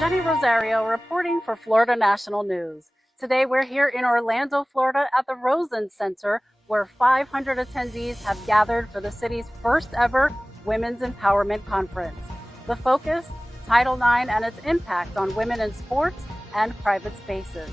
Jenny Rosario reporting for Florida National News. Today we're here in Orlando, Florida at the Rosen Center where 500 attendees have gathered for the city's first ever Women's Empowerment Conference. The focus, Title IX and its impact on women in sports and private spaces.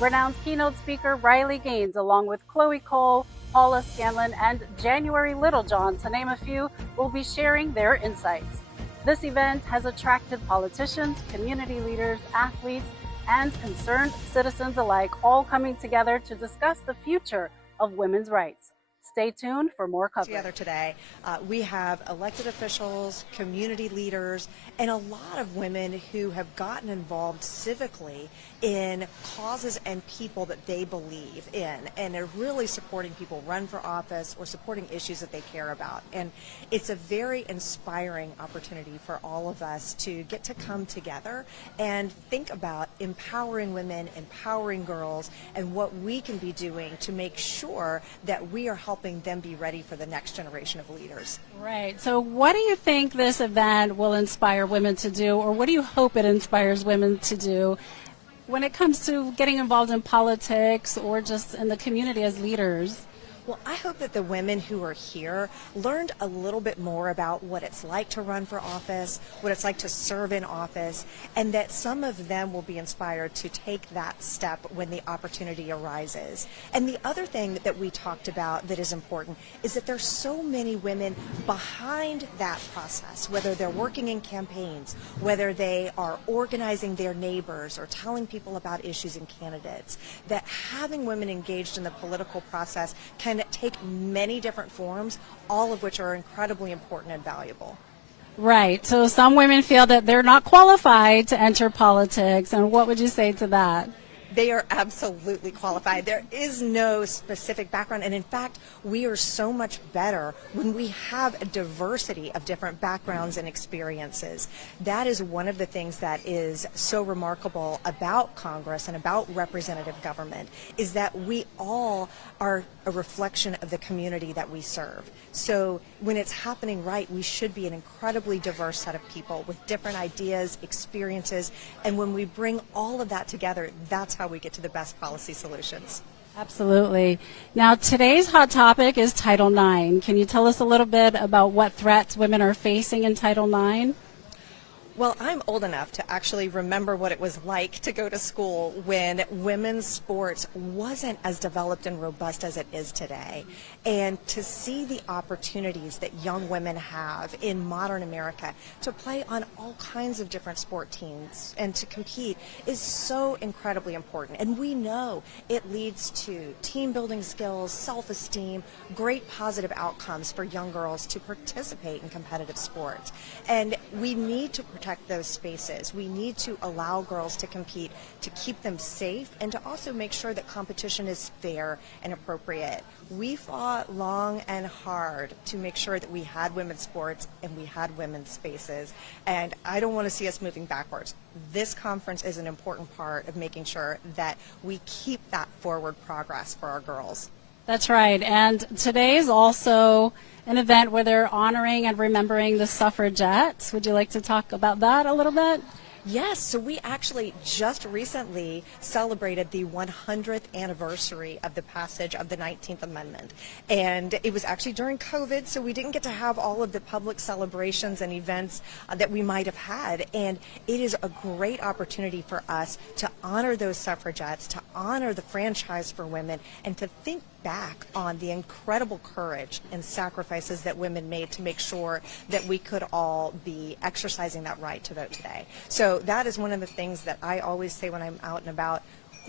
Renowned keynote speaker Riley Gaines, along with Chloe Cole, Paula Scanlon, and January Littlejohn, to name a few, will be sharing their insights. This event has attracted politicians, community leaders, athletes, and concerned citizens alike, all coming together to discuss the future of women's rights. Stay tuned for more coverage. Together today, we have elected officials, community leaders, and a lot of women who have gotten involved civically in causes and people that they believe in, and are really supporting people run for office or supporting issues that they care about. And it's a very inspiring opportunity for all of us to get to come together and think about empowering women, empowering girls, and what we can be doing to make sure that we are helping them be ready for the next generation of leaders. Right. So what do you think this event will inspire women to do, or what do you hope it inspires women to do when it comes to getting involved in politics or just in the community as leaders? Well, I hope that the women who are here learned a little bit more about what it's like to run for office, what it's like to serve in office, and that some of them will be inspired to take that step when the opportunity arises. And the other thing that we talked about that is important is that there's so many women behind that process, whether they're working in campaigns, whether they are organizing their neighbors or telling people about issues and candidates, that having women engaged in the political process can take many different forms, all of which are incredibly important and valuable. Right. So some women feel that they're not qualified to enter politics. And what would you say to that? They are absolutely qualified. There is no specific background. And in fact, we are so much better when we have a diversity of different backgrounds and experiences. That is one of the things that is so remarkable about Congress and about representative government, is that we all are a reflection of the community that we serve. So when it's happening right, we should be an incredibly diverse set of people with different ideas, experiences, and when we bring all of that together, that's how we get to the best policy solutions. Absolutely. Now, today's hot topic is Title IX. Can you tell us a little bit about what threats women are facing in Title IX? Well, I'm old enough to actually remember what it was like to go to school when women's sports wasn't as developed and robust as it is today. And to see the opportunities that young women have in modern America to play on all kinds of different sport teams and to compete is so incredibly important. And we know it leads to team building skills, self-esteem, great positive outcomes for young girls to participate in competitive sports. And we need to protect those spaces. We need to allow girls to compete, to keep them safe, and to also make sure that competition is fair and appropriate. We fought long and hard to make sure that we had women's sports and we had women's spaces, and I don't want to see us moving backwards. This conference is an important part of making sure that we keep that forward progress for our girls. That's right. And today is also an event where they're honoring and remembering the suffragettes. Would you like to talk about that a little bit? Yes, so we actually just recently celebrated the 100th anniversary of the passage of the 19th Amendment. And it was actually during COVID, so we didn't get to have all of the public celebrations and events that we might have had. And it is a great opportunity for us to honor those suffragettes, to honor the franchise for women, and to think back on the incredible courage and sacrifices that women made to make sure that we could all be exercising that right to vote today. So that is one of the things that I always say when I'm out and about.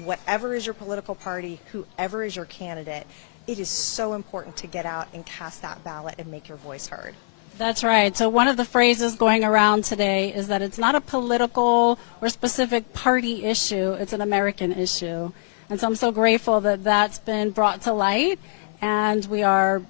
Whatever is your political party, whoever is your candidate, it is so important to get out and cast that ballot and make your voice heard. That's right. So one of the phrases going around today is that it's not a political or specific party issue, it's an American issue. And so I'm so grateful that that's been brought to light, and we are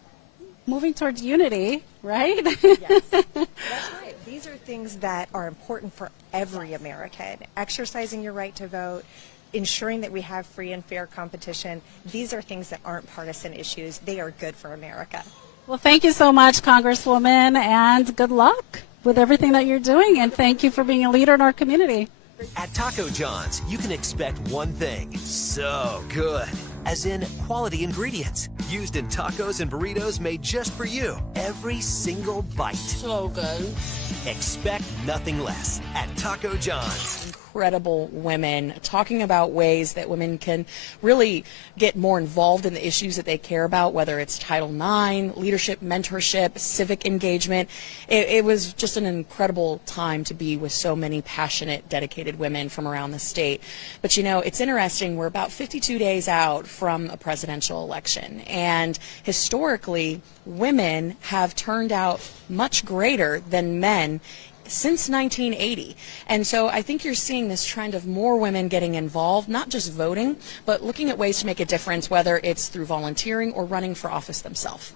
moving towards unity, right? Yes, that's right. These are things that are important for every American. Exercising your right to vote, ensuring that we have free and fair competition, these are things that aren't partisan issues. They are good for America. Well, thank you so much, Congresswoman, and good luck with everything that you're doing, and thank you for being a leader in our community. At Taco John's, you can expect one thing: so good. As in quality ingredients used in tacos and burritos made just for you. Every single bite. So good. Expect nothing less at Taco John's. Incredible women talking about ways that women can really get more involved in the issues that they care about, whether it's Title IX, leadership, mentorship, civic engagement. It was just an incredible time to be with so many passionate, dedicated women from around the state. But you know, it's interesting, we're about 52 days out from a presidential election, and historically, women have turned out much greater than men since 1980. And so I think you're seeing this trend of more women getting involved, not just voting, but looking at ways to make a difference, whether it's through volunteering or running for office themselves.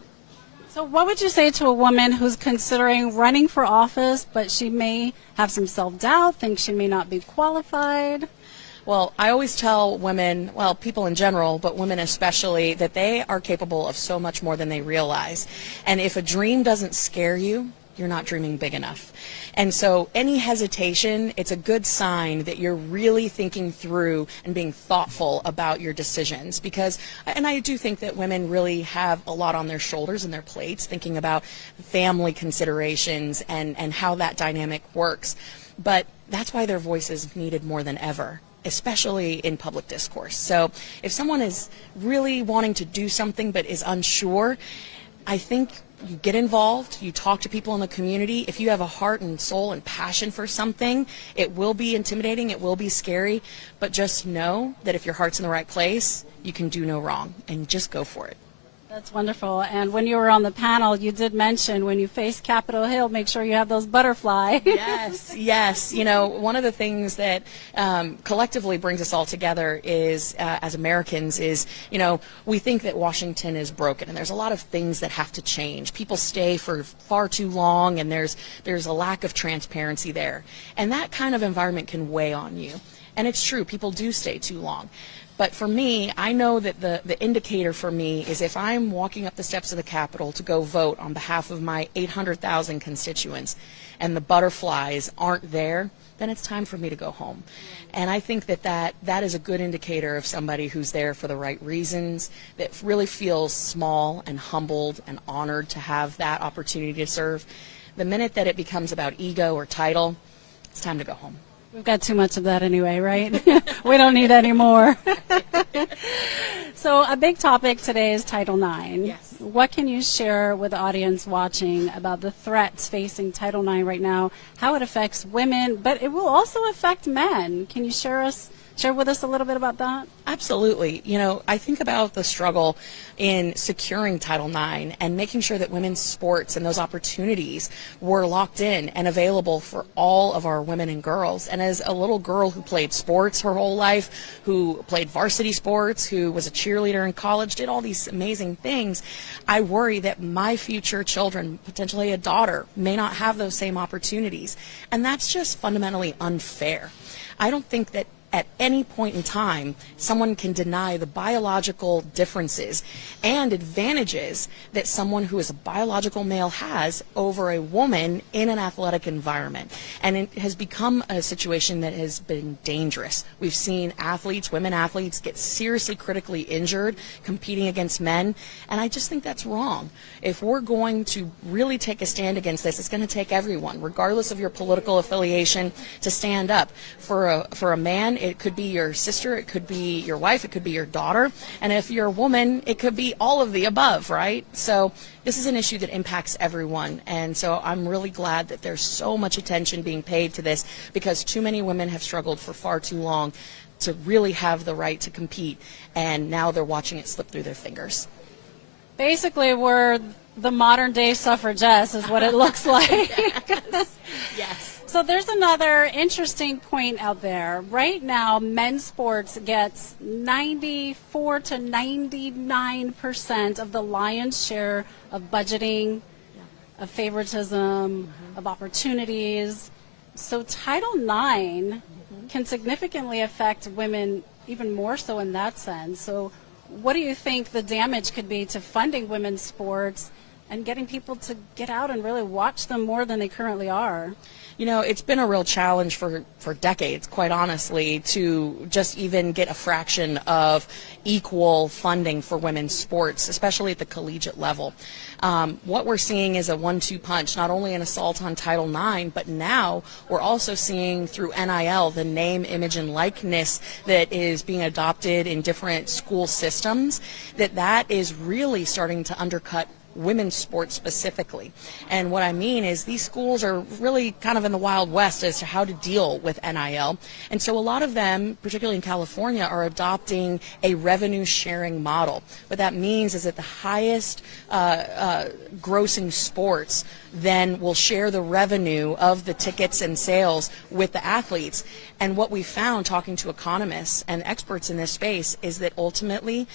So what would you say to a woman who's considering running for office, but she may have some self-doubt, thinks she may not be qualified? Well, I always tell women, well, people in general, but women especially, that they are capable of so much more than they realize. And if a dream doesn't scare you, you're not dreaming big enough. And so any hesitation, it's a good sign that you're really thinking through and being thoughtful about your decisions. Because, and I do think that women really have a lot on their shoulders and their plates, thinking about family considerations and how that dynamic works. But that's why their voice is needed more than ever, especially in public discourse. So if someone is really wanting to do something but is unsure, I think you get involved, you talk to people in the community. If you have a heart and soul and passion for something, it will be intimidating, it will be scary, but just know that if your heart's in the right place, you can do no wrong, and just go for it. That's wonderful. And when you were on the panel, you did mention when you face Capitol Hill, make sure you have those butterflies. Yes, yes. You know, one of the things that collectively brings us all together is, as Americans, is, you know, we think that Washington is broken, and there's a lot of things that have to change. People stay for far too long, and there's a lack of transparency there. And that kind of environment can weigh on you. And it's true, people do stay too long. But for me, I know that the indicator for me is if I'm walking up the steps of the Capitol to go vote on behalf of my 800,000 constituents and the butterflies aren't there, then it's time for me to go home. And I think that is a good indicator of somebody who's there for the right reasons, that really feels small and humbled and honored to have that opportunity to serve. The minute that it becomes about ego or title, it's time to go home. We've got too much of that anyway, right? We don't need any more. So a big topic today is Title IX. Yes. What can you share with the audience watching about the threats facing Title IX right now, how it affects women, but it will also affect men? Can you share with us a little bit about that? Absolutely. You know, I think about the struggle in securing Title IX and making sure that women's sports and those opportunities were locked in and available for all of our women and girls. And as a little girl who played sports her whole life, who played varsity sports, who was a cheerleader in college, did all these amazing things, I worry that my future children, potentially a daughter, may not have those same opportunities. And that's just fundamentally unfair. I don't think that at any point in time, someone can deny the biological differences and advantages that someone who is a biological male has over a woman in an athletic environment. And it has become a situation that has been dangerous. We've seen athletes, women athletes, get seriously critically injured competing against men, and I just think that's wrong. If we're going to really take a stand against this, it's going to take everyone, regardless of your political affiliation, to stand up. For a man, it could be your sister, it could be your wife, it could be your daughter, and if you're a woman, it could be all of the above, right? So this is an issue that impacts everyone, and so I'm really glad that there's so much attention being paid to this, because too many women have struggled for far too long to really have the right to compete, and now they're watching it slip through their fingers. Basically, we're the modern day suffragettes is what it looks like. Yes. So there's another interesting point out there. Right now, men's sports gets 94 to 99% of the lion's share of budgeting, of favoritism, of opportunities. So Title IX can significantly affect women even more so in that sense. So what do you think the damage could be to funding women's sports and getting people to get out and really watch them more than they currently are? You know, it's been a real challenge for decades, quite honestly, to just even get a fraction of equal funding for women's sports, especially at the collegiate level. What we're seeing is a 1-2 punch, not only an assault on Title IX, but now we're also seeing through NIL, the name, image, and likeness that is being adopted in different school systems, that is really starting to undercut women's sports specifically. And what I mean is these schools are really kind of in the Wild West as to how to deal with NIL. And so a lot of them, particularly in California, are adopting a revenue sharing model. What that means is that the highest grossing sports then will share the revenue of the tickets and sales with the athletes. And what we found talking to economists and experts in this space is that ultimately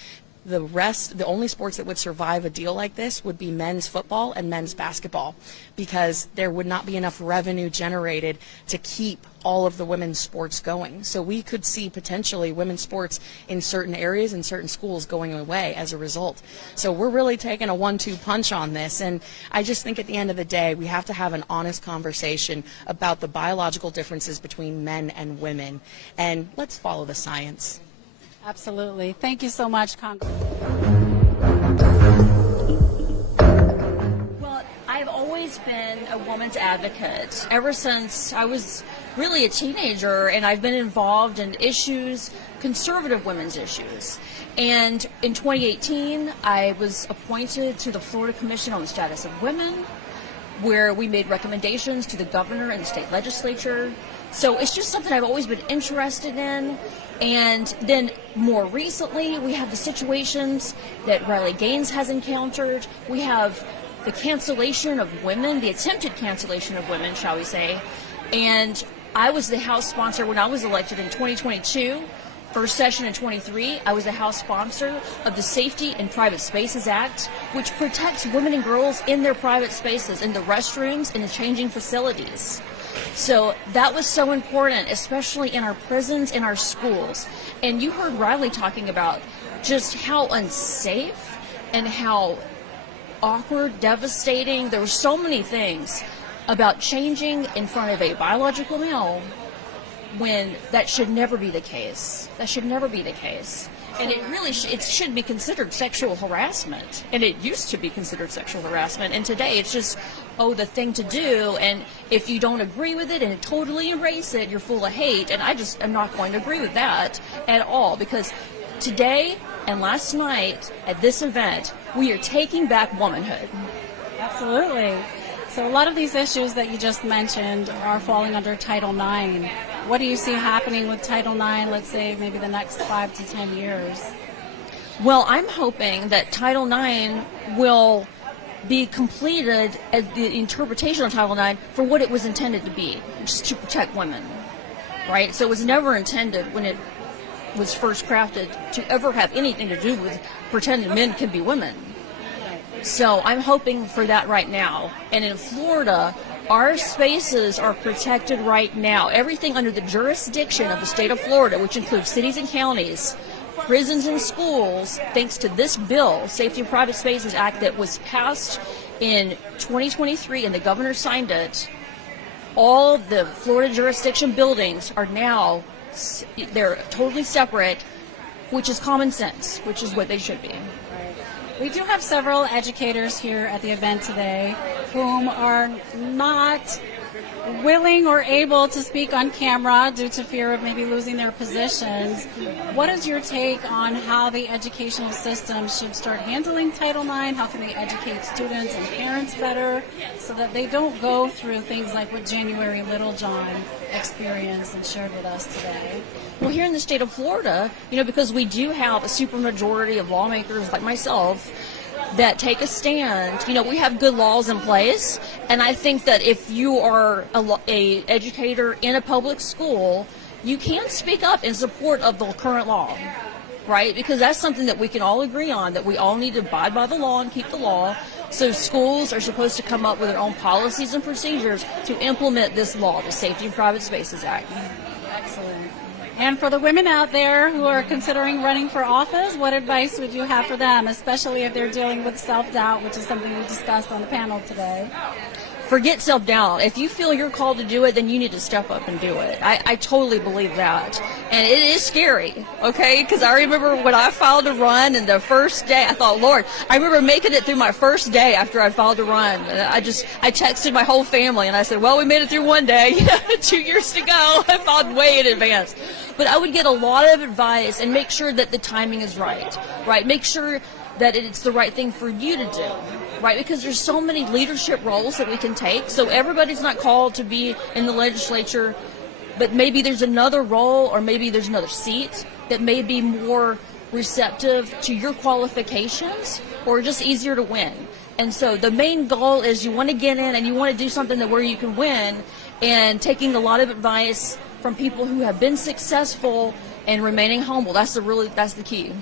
the only sports that would survive a deal like this would be men's football and men's basketball, because there would not be enough revenue generated to keep all of the women's sports going. So we could see potentially women's sports in certain areas and certain schools going away as a result. So we're really taking a 1-2 punch on this, and I just think at the end of the day we have to have an honest conversation about the biological differences between men and women, and let's follow the science. Absolutely. Thank you so much, Congressman. Well, I've always been a woman's advocate ever since I was really a teenager, and I've been involved in issues, conservative women's issues. And in 2018, I was appointed to the Florida Commission on the Status of Women, where we made recommendations to the governor and the state legislature. So it's just something I've always been interested in. And then more recently, we have the situations that Riley Gaines has encountered. We have the cancellation of women, the attempted cancellation of women, shall we say. And I was the House sponsor when I was elected in 2022. First session in 23, I was the House sponsor of the Safety in Private Spaces Act, which protects women and girls in their private spaces, in the restrooms, in the changing facilities. So that was so important, especially in our prisons, in our schools. And you heard Riley talking about just how unsafe and how awkward, devastating. There were so many things about changing in front of a biological male when that should never be the case. That should never be the case. And it really it should be considered sexual harassment. And it used to be considered sexual harassment. And today it's just, the thing to do. And if you don't agree with it and totally erase it, you're full of hate. And I just am not going to agree with that at all. Because today and last night at this event, we are taking back womanhood. Absolutely. So a lot of these issues that you just mentioned are falling under Title IX. What do you see happening with Title IX, let's say, maybe the next 5 to 10 years? Well, I'm hoping that Title IX will be completed as the interpretation of Title IX for what it was intended to be, which is to protect women, right? So it was never intended when it was first crafted to ever have anything to do with pretending men can be women. So I'm hoping for that right now. And in Florida, our spaces are protected right now. Everything under the jurisdiction of the state of Florida, which includes cities and counties, prisons and schools, thanks to this bill, Safety in Private Spaces Act, that was passed in 2023 and the governor signed it, all the Florida jurisdiction buildings are now, they're totally separate, which is common sense, which is what they should be. We do have several educators here at the event today whom are not willing or able to speak on camera due to fear of maybe losing their positions. What is your take on how the educational system should start handling Title IX? How can they educate students and parents better so that they don't go through things like what January Littlejohn experienced and shared with us today? Well, here in the state of Florida, because we do have a supermajority of lawmakers like myself that take a stand, we have good laws in place, and I think that if you are a educator in a public school, you can speak up in support of the current law, right? Because that's something that we can all agree on, that we all need to abide by the law and keep the law. So schools are supposed to come up with their own policies and procedures to implement this law, the Safety in Private Spaces Act. Excellent. And for the women out there who are considering running for office, what advice would you have for them, especially if they're dealing with self-doubt, which is something we discussed on the panel today? Forget self-doubt. If you feel you're called to do it, then you need to step up and do it. I totally believe that. And it is scary, okay? Because I remember when I filed to run, and the first day, I thought, Lord, I remember making it through my first day after I filed to run. And I texted my whole family, and I said, well, we made it through one day, 2 years to go. I filed way in advance. But I would get a lot of advice and make sure that the timing is right? Make sure that it's the right thing for you to do. Right, because there's so many leadership roles that we can take. So everybody's not called to be in the legislature, but maybe there's another role or maybe there's another seat that may be more receptive to your qualifications or just easier to win. And so the main goal is you want to get in and you want to do something that where you can win, and taking a lot of advice from people who have been successful and remaining humble. That's the key.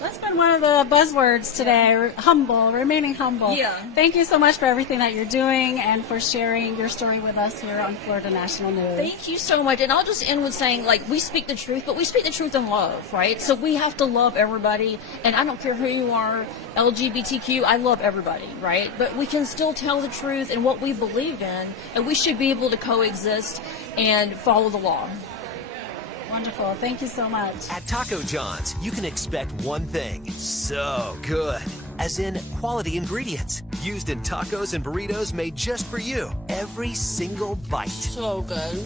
That's been one of the buzzwords today, humble, remaining humble. Yeah. Thank you so much for everything that you're doing and for sharing your story with us here on Florida National News. Thank you so much. And I'll just end with saying, we speak the truth, but we speak the truth in love, right? So we have to love everybody. And I don't care who you are, LGBTQ, I love everybody, right? But we can still tell the truth and what we believe in, and we should be able to coexist and follow the law. Wonderful. Thank you so much. At Taco John's, you can expect one thing: so good. As in quality ingredients used in tacos and burritos made just for you. Every single bite. So good.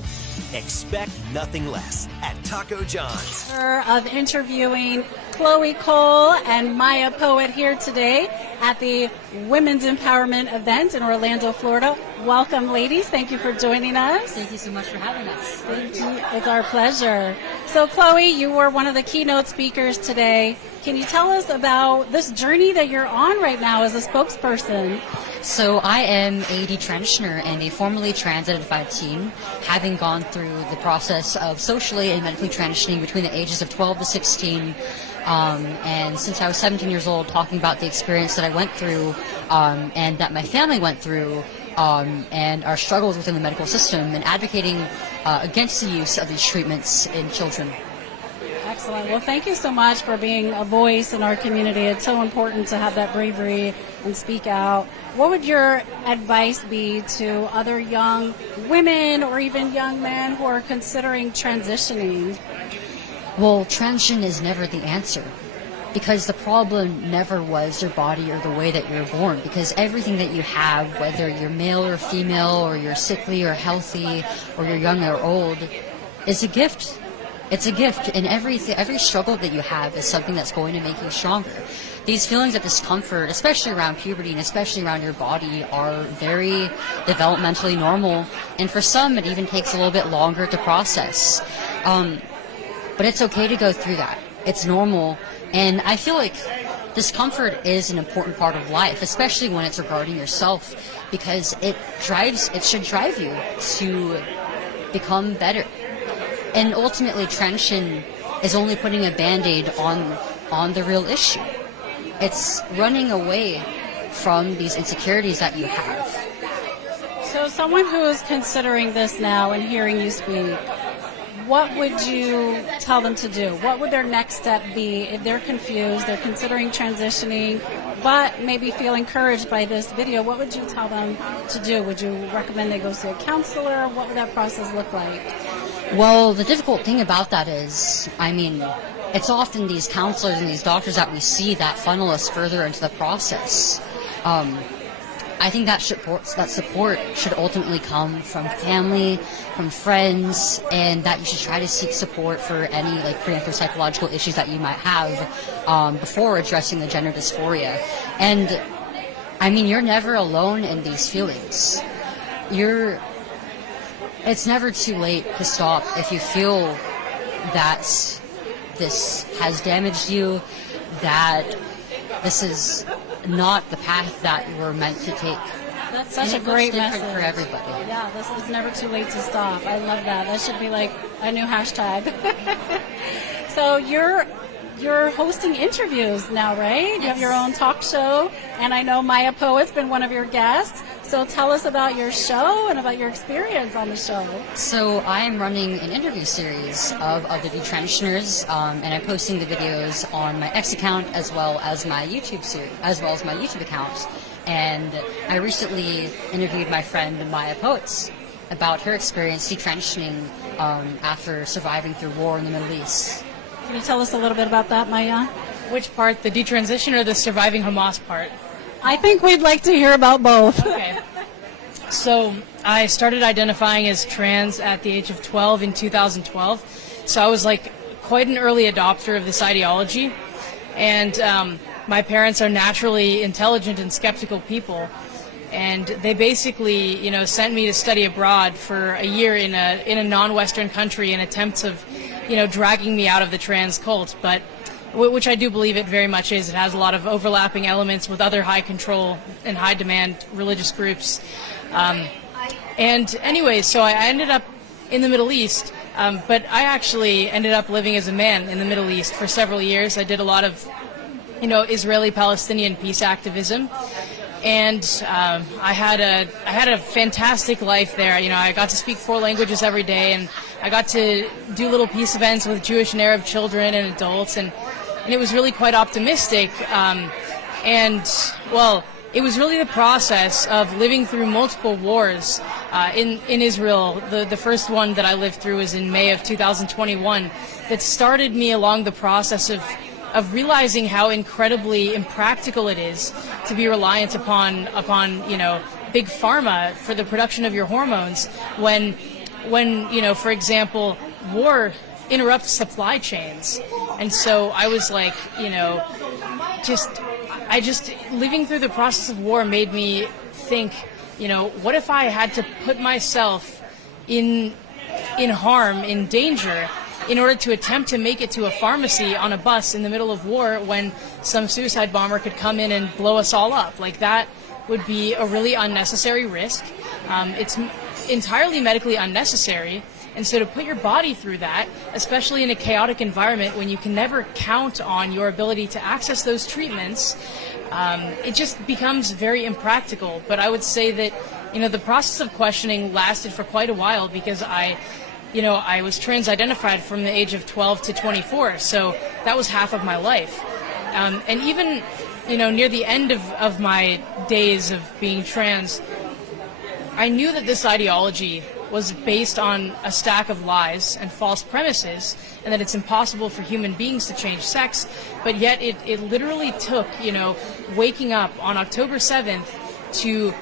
Expect nothing less at Taco John's. Of interviewing Chloe Cole and Maya Poet here today at the Women's Empowerment event in Orlando, Florida. Welcome, ladies. Thank you for joining us. Thank you so much for having us. Thank you. It's our pleasure. So, Chloe, you were one of the keynote speakers today. Can you tell us about this journey that you're on right now as a spokesperson? So I am a detransitioner and a formerly trans-identified teen, having gone through the process of socially and medically transitioning between the ages of 12 to 16. And since I was 17 years old, talking about the experience that I went through and that my family went through, and our struggles within the medical system, and advocating against the use of these treatments in children. Excellent. Well, thank you so much for being a voice in our community. It's so important to have that bravery and speak out. What would your advice be to other young women or even young men who are considering transitioning? Well, transition is never the answer, because the problem never was your body or the way that you're born, because everything that you have, whether you're male or female, or you're sickly or healthy, or you're young or old, is a gift. It's a gift, and every struggle that you have is something that's going to make you stronger. These feelings of discomfort, especially around puberty and especially around your body, are very developmentally normal, and for some it even takes a little bit longer to process. But it's okay to go through that. It's normal, and I feel like discomfort is an important part of life, especially when it's regarding yourself, because it should drive you to become better. And ultimately, transition is only putting a Band-Aid on the real issue. It's running away from these insecurities that you have. So someone who is considering this now and hearing you speak, what would you tell them to do? What would their next step be if they're confused, they're considering transitioning, but maybe feel encouraged by this video? What would you tell them to do? Would you recommend they go see a counselor? What would that process look like? Well, the difficult thing about that is, it's often these counselors and these doctors that we see that funnel us further into the process. I think that support should ultimately come from family, from friends, and that you should try to seek support for any prenatal psychological issues that you might have before addressing the gender dysphoria. And you're never alone in these feelings. It's never too late to stop if you feel that this has damaged you, that this is not the path that you were meant to take. That's such a great message for everybody. Yeah, this is never too late to stop. I love that. That should be like a new hashtag. So you're hosting interviews now, right? You have your own talk show, and I know Maya Poet's been one of your guests. So tell us about your show and about your experience on the show. So I am running an interview series of the detransitioners, and I'm posting the videos on my X account as well as my YouTube account. And I recently interviewed my friend Maya Poets about her experience detransitioning after surviving through war in the Middle East. Can you tell us a little bit about that, Maya? Which part, the detransition or the surviving Hamas part? I think we'd like to hear about both. Okay. So I started identifying as trans at the age of 12 in 2012. So I was like quite an early adopter of this ideology. And my parents are naturally intelligent and skeptical people. And they basically, sent me to study abroad for a year in a non-Western country in attempts of, dragging me out of the trans cult. But which I do believe it very much is. It has a lot of overlapping elements with other high control and high demand religious groups. And anyway, so I ended up in the Middle East, but I actually ended up living as a man in the Middle East for several years. I did a lot of, Israeli-Palestinian peace activism. And I had a fantastic life there. I got to speak 4 languages every day, and I got to do little peace events with Jewish and Arab children and adults, and it was really quite optimistic. It was really the process of living through multiple wars in Israel. The first one that I lived through was in May of 2021 that started me along the process of realizing how incredibly impractical it is to be reliant upon big pharma for the production of your hormones when for example, war interrupts supply chains. And so I was like, living through the process of war made me think, what if I had to put myself in harm, in danger, in order to attempt to make it to a pharmacy on a bus in the middle of war when some suicide bomber could come in and blow us all up. Like, that would be a really unnecessary risk. It's entirely medically unnecessary. And so to put your body through that, especially in a chaotic environment when you can never count on your ability to access those treatments, it just becomes very impractical. But I would say that, the process of questioning lasted for quite a while because I was trans-identified from the age of 12 to 24, so that was half of my life. And even, near the end of my days of being trans, I knew that this ideology was based on a stack of lies and false premises, and that it's impossible for human beings to change sex, but yet it literally took, waking up on October 7th to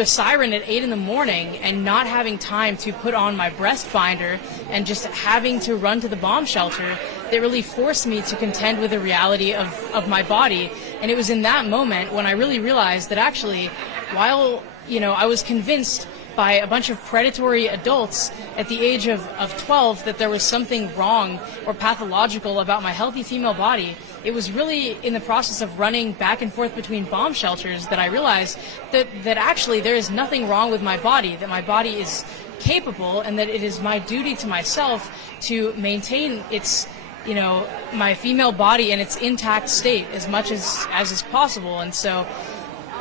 a siren at 8 in the morning and not having time to put on my breast binder and just having to run to the bomb shelter that really forced me to contend with the reality of my body. And it was in that moment when I really realized that actually, while, I was convinced by a bunch of predatory adults at the age of 12 that there was something wrong or pathological about my healthy female body, it was really in the process of running back and forth between bomb shelters that I realized that actually there is nothing wrong with my body, that my body is capable, and that it is my duty to myself to maintain its, my female body in its intact state as much as is possible. And so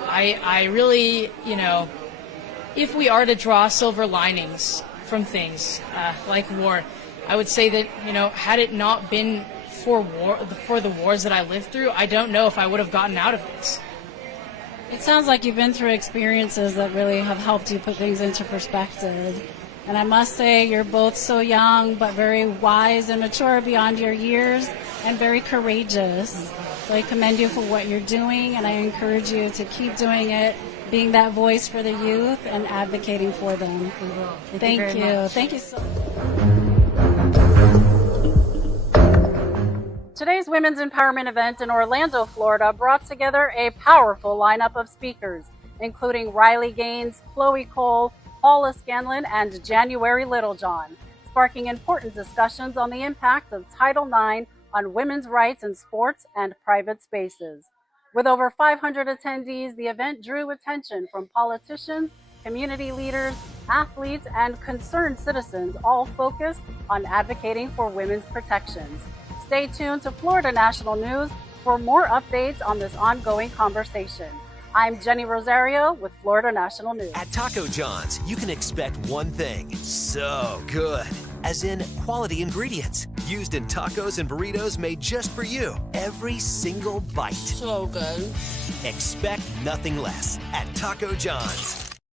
I really, if we are to draw silver linings from things like war, I would say that, had it not been for the wars that I lived through, I don't know if I would have gotten out of this. It sounds like you've been through experiences that really have helped you put things into perspective. And I must say, you're both so young, but very wise and mature beyond your years, and very courageous. So I commend you for what you're doing, and I encourage you to keep doing it, being that voice for the youth and advocating for them. Thank you. Thank you so much. Today's Women's Empowerment event in Orlando, Florida brought together a powerful lineup of speakers, including Riley Gaines, Chloe Cole, Paula Scanlon, and January Littlejohn, sparking important discussions on the impact of Title IX on women's rights in sports and private spaces. With over 500 attendees, the event drew attention from politicians, community leaders, athletes, and concerned citizens, all focused on advocating for women's protections. Stay tuned to Florida National News for more updates on this ongoing conversation. I'm Jenny Rosario with Florida National News. At Taco John's, you can expect one thing, so good. As in quality ingredients, used in tacos and burritos made just for you. Every single bite. So good. Expect nothing less at Taco John's.